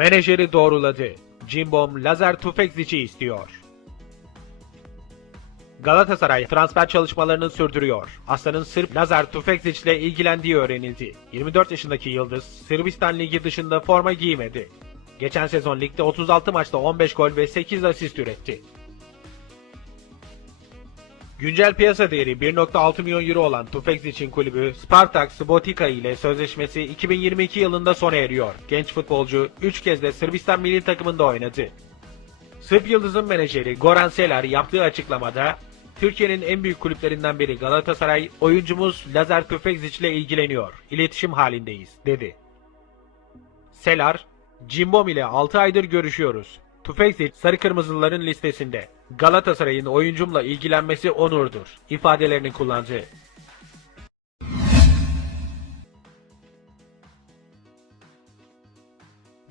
Menajeri doğruladı. Cimbom Lazar Tufekzic'i istiyor. Galatasaray transfer çalışmalarını sürdürüyor. Aslan'ın Sırp Lazar Tufekzic ile ilgilendiği öğrenildi. 24 yaşındaki Yıldız, Sırbistan Ligi dışında forma giymedi. Geçen sezon ligde 36 maçta 15 gol ve 8 asist üretti. Güncel piyasa değeri 1.6 milyon euro olan Tufekzic'in kulübü Spartak Subotica ile sözleşmesi 2022 yılında sona eriyor. Genç futbolcu 3 kez de Sırbistan milli takımında oynadı. Sırp Yıldız'ın menajeri Goran Selar yaptığı açıklamada Türkiye'nin en büyük kulüplerinden biri Galatasaray oyuncumuz Lazar Tufekzic ile ilgileniyor. İletişim halindeyiz dedi. Selar, Cimbom ile 6 aydır görüşüyoruz. Tufekzic sarı kırmızıların listesinde. Galatasaray'ın oyuncumla ilgilenmesi onurdur ifadelerini kullandı.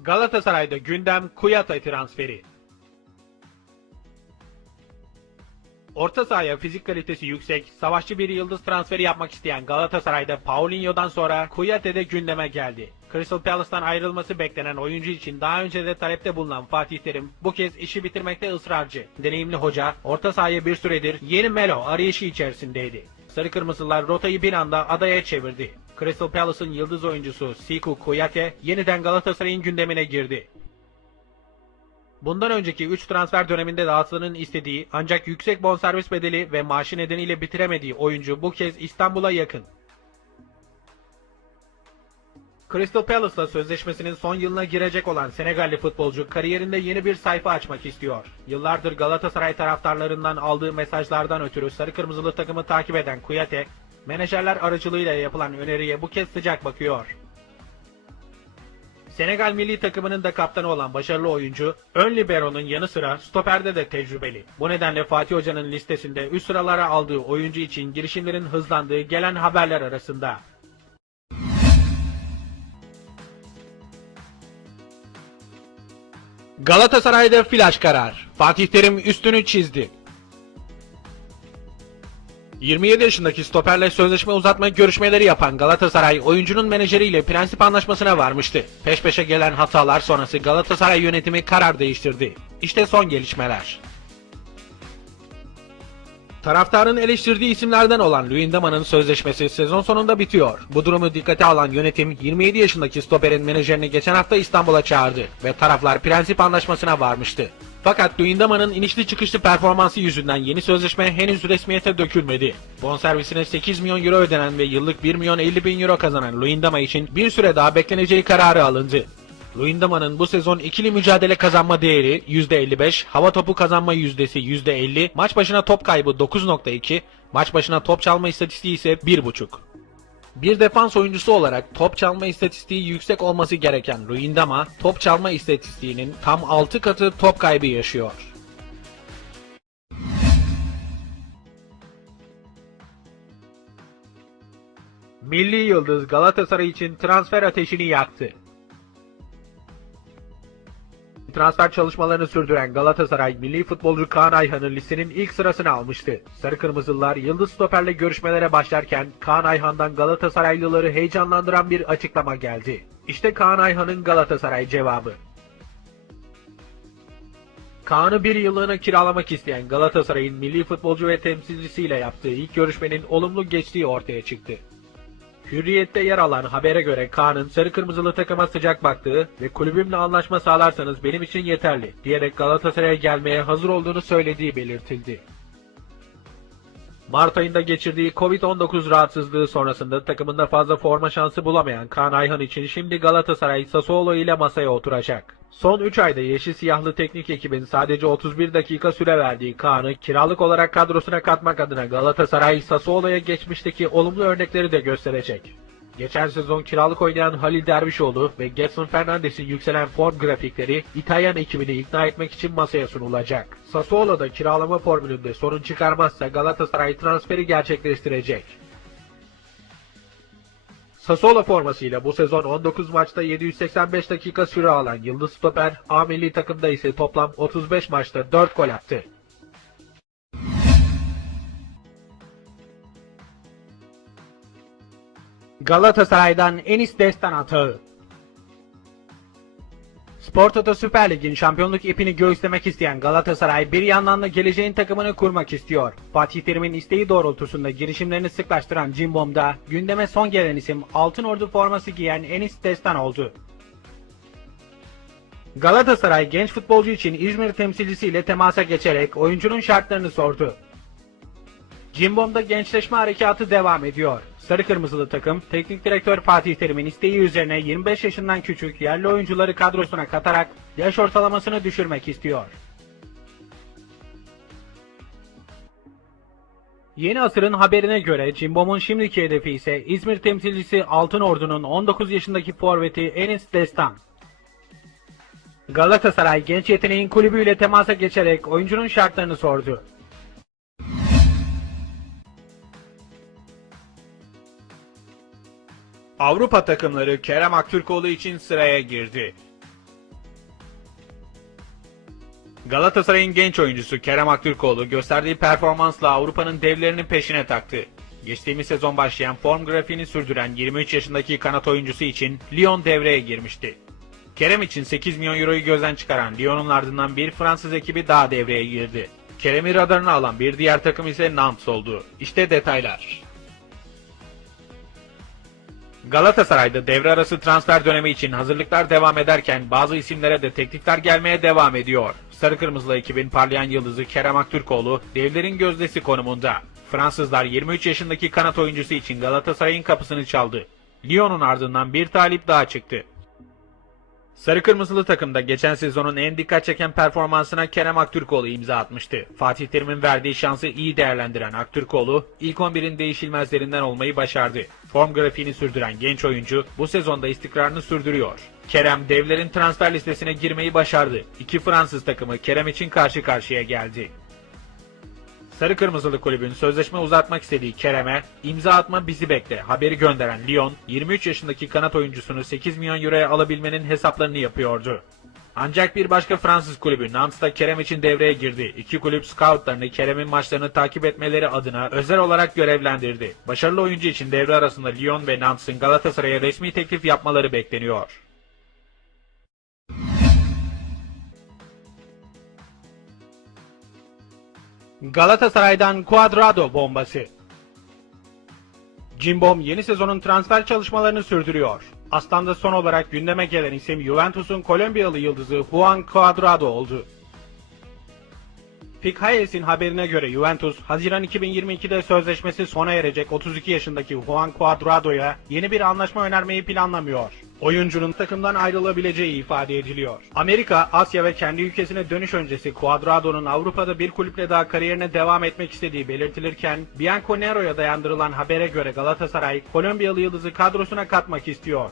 Galatasaray'da gündem Kuyata transferi. Orta sahaya fizik kalitesi yüksek, savaşçı bir yıldız transferi yapmak isteyen Galatasaray'da Paulinho'dan sonra Kuyate de gündeme geldi. Crystal Palace'tan ayrılması beklenen oyuncu için daha önce de talepte bulunan Fatih Terim bu kez işi bitirmekte ısrarcı. Deneyimli hoca orta sahaya bir süredir yeni Melo arayışı içerisindeydi. Sarı Kırmızılar rotayı bir anda adaya çevirdi. Crystal Palace'ın yıldız oyuncusu Siku Kuyate yeniden Galatasaray'ın gündemine girdi. Bundan önceki 3 transfer döneminde de Aslan'ın istediği ancak yüksek bonservis bedeli ve maaşı nedeniyle bitiremediği oyuncu bu kez İstanbul'a yakın. Crystal Palace'la sözleşmesinin son yılına girecek olan Senegalli futbolcu kariyerinde yeni bir sayfa açmak istiyor. Yıllardır Galatasaray taraftarlarından aldığı mesajlardan ötürü sarı kırmızılı takımı takip eden Kuyate, menajerler aracılığıyla yapılan öneriye bu kez sıcak bakıyor. Senegal milli takımının da kaptanı olan başarılı oyuncu, ön libero'nun yanı sıra stoperde de tecrübeli. Bu nedenle Fatih Hoca'nın listesinde üst sıralara aldığı oyuncu için girişimlerin hızlandığı gelen haberler arasında. Galatasaray'da flash karar. Fatih Terim üstünü çizdi. 27 yaşındaki stoperle sözleşme uzatma görüşmeleri yapan Galatasaray oyuncunun menajeriyle prensip anlaşmasına varmıştı. Peş peşe gelen hatalar sonrası Galatasaray yönetimi karar değiştirdi. İşte son gelişmeler. Taraftarın eleştirdiği isimlerden olan Luyendama'nın sözleşmesi sezon sonunda bitiyor. Bu durumu dikkate alan yönetim 27 yaşındaki stoperin menajerini geçen hafta İstanbul'a çağırdı ve taraflar prensip anlaşmasına varmıştı. Fakat Luyendama'nın inişli çıkışlı performansı yüzünden yeni sözleşme henüz resmiyete dökülmedi. Bonservisine 8 milyon euro ödenen ve yıllık 1 milyon 50 bin euro kazanan Luyendama için bir süre daha bekleneceği kararı alındı. Luyendama'nın bu sezon ikili mücadele kazanma değeri %55, hava topu kazanma yüzdesi %50, maç başına top kaybı 9.2, maç başına top çalma istatistiği ise 1.5. Bir defans oyuncusu olarak top çalma istatistiği yüksek olması gereken Luyendama, top çalma istatistiğinin tam 6 katı top kaybı yaşıyor. Milli Yıldız Galatasaray için transfer ateşini yaktı. Transfer çalışmalarını sürdüren Galatasaray milli futbolcu Kaan Ayhan'ı listenin ilk sırasına almıştı. Sarı Kırmızılılar Yıldız Stoper'le görüşmelere başlarken Kaan Ayhan'dan Galatasaraylıları heyecanlandıran bir açıklama geldi. İşte Kaan Ayhan'ın Galatasaray cevabı. Kaan'ı bir yıllığına kiralamak isteyen Galatasaray'ın milli futbolcu ve temsilcisiyle yaptığı ilk görüşmenin olumlu geçtiği ortaya çıktı. Hürriyet'te yer alan habere göre Kaan'ın sarı kırmızılı takıma sıcak baktığı ve kulübümle anlaşma sağlarsanız benim için yeterli diyerek Galatasaray'a gelmeye hazır olduğunu söylediği belirtildi. Mart ayında geçirdiği Covid-19 rahatsızlığı sonrasında takımında fazla forma şansı bulamayan Kaan Ayhan için şimdi Galatasaray Sassuolo ile masaya oturacak. Son 3 ayda yeşil siyahlı teknik ekibin sadece 31 dakika süre verdiği Kaan'ı kiralık olarak kadrosuna katmak adına Galatasaray Sassuolo'ya geçmişteki olumlu örnekleri de gösterecek. Geçen sezon kiralık oynayan Halil Dervişoğlu ve Getson Fernandes'in yükselen form grafikleri İtalyan ekibini ikna etmek için masaya sunulacak. Sassuolo'da kiralama formülünde sorun çıkarmazsa Galatasaray transferi gerçekleştirecek. Sassuolo formasıyla bu sezon 19 maçta 785 dakika süre alan Yıldız Stoper, A milli takımda ise toplam 35 maçta 4 gol attı. Galatasaray'dan Enis Destan atağı. Spor Toto Süper Lig'in şampiyonluk ipini göğüslemek isteyen Galatasaray bir yandan da geleceğin takımını kurmak istiyor. Fatih Terim'in isteği doğrultusunda girişimlerini sıklaştıran Cimbom'da gündeme son gelen isim Altın Ordu forması giyen Enis Destan oldu. Galatasaray genç futbolcu için İzmir temsilcisiyle temasa geçerek oyuncunun şartlarını sordu. Cimbom'da gençleşme harekatı devam ediyor. Sarı Kırmızılı takım, teknik direktör Fatih Terim'in isteği üzerine 25 yaşından küçük yerli oyuncuları kadrosuna katarak yaş ortalamasını düşürmek istiyor. Yeni Asır'ın haberine göre Cimbom'un şimdiki hedefi ise İzmir temsilcisi Altın Ordu'nun 19 yaşındaki forveti Enis Destan. Galatasaray genç yeteneğin kulübüyle temasa geçerek oyuncunun şartlarını sordu. Avrupa takımları Kerem Aktürkoğlu için sıraya girdi. Galatasaray'ın genç oyuncusu Kerem Aktürkoğlu gösterdiği performansla Avrupa'nın devlerinin peşine taktı. Geçtiğimiz sezon başlayan form grafiğini sürdüren 23 yaşındaki kanat oyuncusu için Lyon devreye girmişti. Kerem için 8 milyon euroyu gözden çıkaran Lyon'un ardından bir Fransız ekibi daha devreye girdi. Kerem'i radarına alan bir diğer takım ise Nantes oldu. İşte detaylar. Galatasaray'da devre arası transfer dönemi için hazırlıklar devam ederken bazı isimlere de teklifler gelmeye devam ediyor. Sarı Kırmızılı ekibin parlayan yıldızı Kerem Aktürkoğlu devlerin gözdesi konumunda. Fransızlar 23 yaşındaki kanat oyuncusu için Galatasaray'ın kapısını çaldı. Lyon'un ardından bir talip daha çıktı. Sarı Kırmızılı takımda geçen sezonun en dikkat çeken performansına Kerem Aktürkoğlu imza atmıştı. Fatih Terim'in verdiği şansı iyi değerlendiren Aktürkoğlu, ilk 11'in değişilmezlerinden olmayı başardı. Form grafiğini sürdüren genç oyuncu bu sezonda istikrarını sürdürüyor. Kerem devlerin transfer listesine girmeyi başardı. İki Fransız takımı Kerem için karşı karşıya geldi. Sarı Kırmızılı kulübün sözleşme uzatmak istediği Kerem'e imza atma bizi bekle haberi gönderen Lyon 23 yaşındaki kanat oyuncusunu 8 milyon euroya alabilmenin hesaplarını yapıyordu. Ancak bir başka Fransız kulübü Nantes Kerem için devreye girdi. İki kulüp scoutlarını Kerem'in maçlarını takip etmeleri adına özel olarak görevlendirdi. Başarılı oyuncu için devre arasında Lyon ve Nantes'ın Galatasaray'a resmi teklif yapmaları bekleniyor. Galatasaray'dan Cuadrado bombası. Cimbom yeni sezonun transfer çalışmalarını sürdürüyor. Aslan'da son olarak gündeme gelen isim Juventus'un Kolombiyalı yıldızı Juan Cuadrado oldu. Pick Hayes'in haberine göre Juventus, Haziran 2022'de sözleşmesi sona erecek 32 yaşındaki Juan Cuadrado'ya yeni bir anlaşma önermeyi planlamıyor. Oyuncunun takımdan ayrılabileceği ifade ediliyor. Amerika, Asya ve kendi ülkesine dönüş öncesi Cuadrado'nun Avrupa'da bir kulüple daha kariyerine devam etmek istediği belirtilirken, Bianconero'ya dayandırılan habere göre Galatasaray, Kolombiyalı yıldızı kadrosuna katmak istiyor.